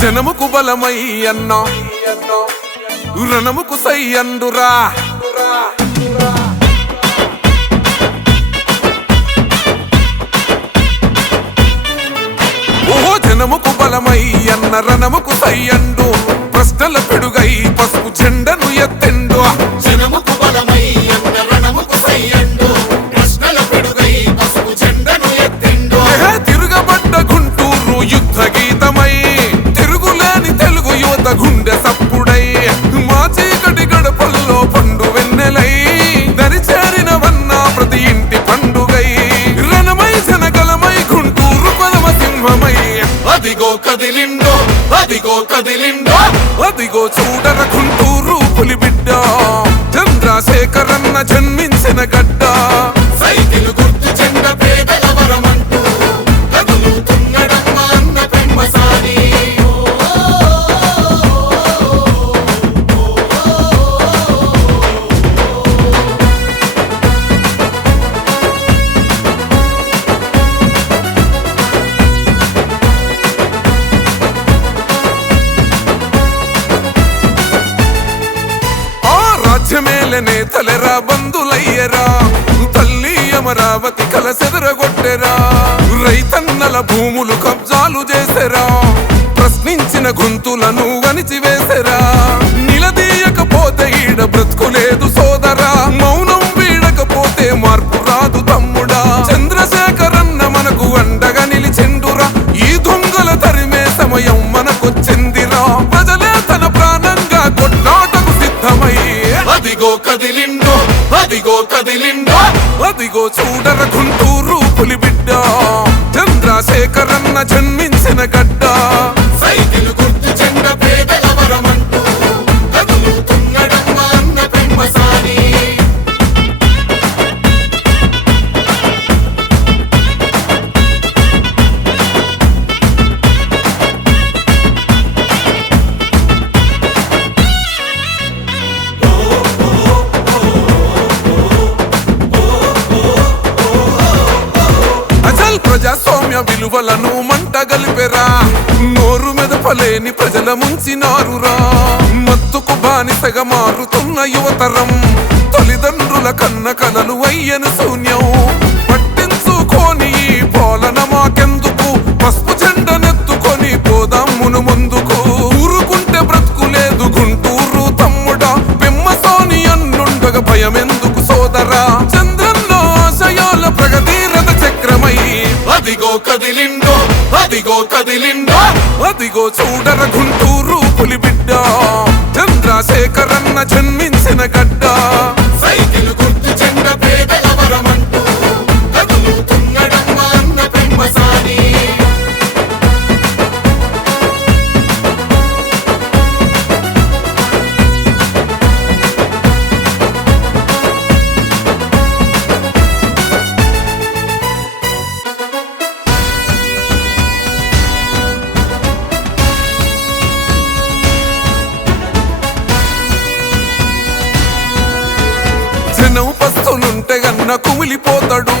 జనముకు బలమై అన్నా రణముకు సై అందురా ఓహో జనముకు బలమై అన్న రణముకు సై అండు ప్రశ్నల పిడుగై పసుపు జెండను ఎత్తెండు జనముకు బలమై అన్న రణముకు సై అండు ప్రశ్నల పిడుగై పసుపు జెండను ఎత్తెండు తిరుగబడ్డ గుంటూరు యుద్ధ గీతమై తిరుగులేని తెలుగు యువత గుండె సప్పుడై మా చీకటి గడపల్లో పండు వెన్నెలై దరిచేరినవన్నా ప్రతి ఇంటి పండుగై రణమై జనగలమై గుంటూరు కొలమ సింహమై అదిగో కదిలిండో అదిగో కదిలిండో అదిగో చూడర గుంటూరు పులిబిడ్డ చంద్రశేఖరన్న జన్మించిన గడ్డ సైకిల్ గుర్తు చెండ పేదల వరమంటూ కదులుతున్నడమ్మ అన్న పెమ్మసాని రాజ్యమేల నేతలెరా బంధులయ్యరా తల్లి అమరావతి కలసెదరగొట్టెరా రైతన్నల భూములు కబ్జాలు చేసెరా ప్రశ్నించిన గొంతులను వణిచివేసెరా నిలదీయకపోతే ఈడ బ్రతుకులేదు సోదరా మౌనం వీడకపోతే మార్పు రాదు తమ్ముడా చంద్రశేఖరన్న మనకు అండగా నిలిచెండురా ఈ దొంగల తరిమే సమయం మనకొచ్చిందిరా ప్రజలే తన ప్రాణంగా కొట్లాటకు సిద్ధమై అదిగో కదిలిండో అదిగో కదిలిండో అదిగో చూడర గుంటూరు పులిబిడ్డ చంద్రశేఖరన్న జన్మించిన గడ్డ సైకిల్ గుర్తు చెండ పేదల వరమంటూ కదులుతున్నడమ్మ అన్న పెమ్మసాని అసలు ప్రజాస్వామ్య విలువలను మంట గలిపెరా నోరు మెదపలేని ప్రజల ముంచినారురా మత్తుకు బానిసగా మారుతున్న యువతరం తల్లిదండ్రుల కన్న కలలు అయ్యను శూన్యం పట్టించుకోని ఈ పాలన మాకెందుకు పసుపు జెండనెత్తుకొని పోదామును ముందుకు ఊరుకుంటే బ్రతుకులేదు గుంటూరు తమ్ముడా పెమ్మసాని అన్నుండగా భయమెందుకు సోదరా చంద్రన్న ఆశయాల ప్రగతి రథ చక్రమై అదిగో కదిలిండో అదిగో కదిలిండో అదిగో చూడర గుంటూరు పులిబిడ్డ చంద్రశేఖరన్న జన్మించిన గడ్డ సైకిల్ గుర్తు చెండ పేదల వరమంటూ కదులుతున్నడమ్మ అన్న పెమ్మసాని జనం పస్తులుంటే గన్న కుమిలిపోతాడు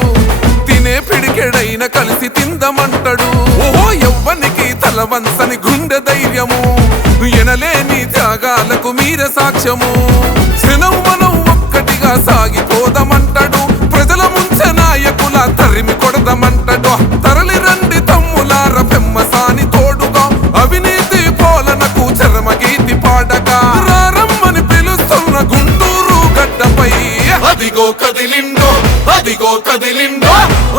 తినే పిడికెడైన కలిసి తిందమంటాడు ఓహో ఎవ్వనికి తల వంచని గుండె ధైర్యము ఎనలేని త్యాగాలకు మీర సాక్ష్యము జనం మనం ఒక్కటిగా సాగిపోదామంటాడు ప్రజల ముంచె నాయకుల తరిమి కొడదామంటాడు తరలి రండి తమ్ములార పెమ్మసాని తోడుగా అవినీతి పాలనకు చరమగీతి పాడగా రారమ్మని పిలుస్తున్న గుంటూరు గడ్డపై అదిగో కదిలిండో అదిగో కదిలిండో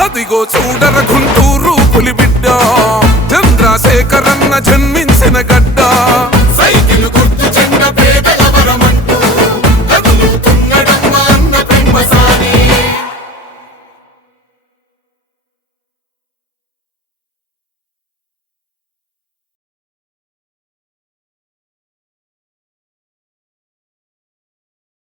అదిగో చూడర గుంటూరు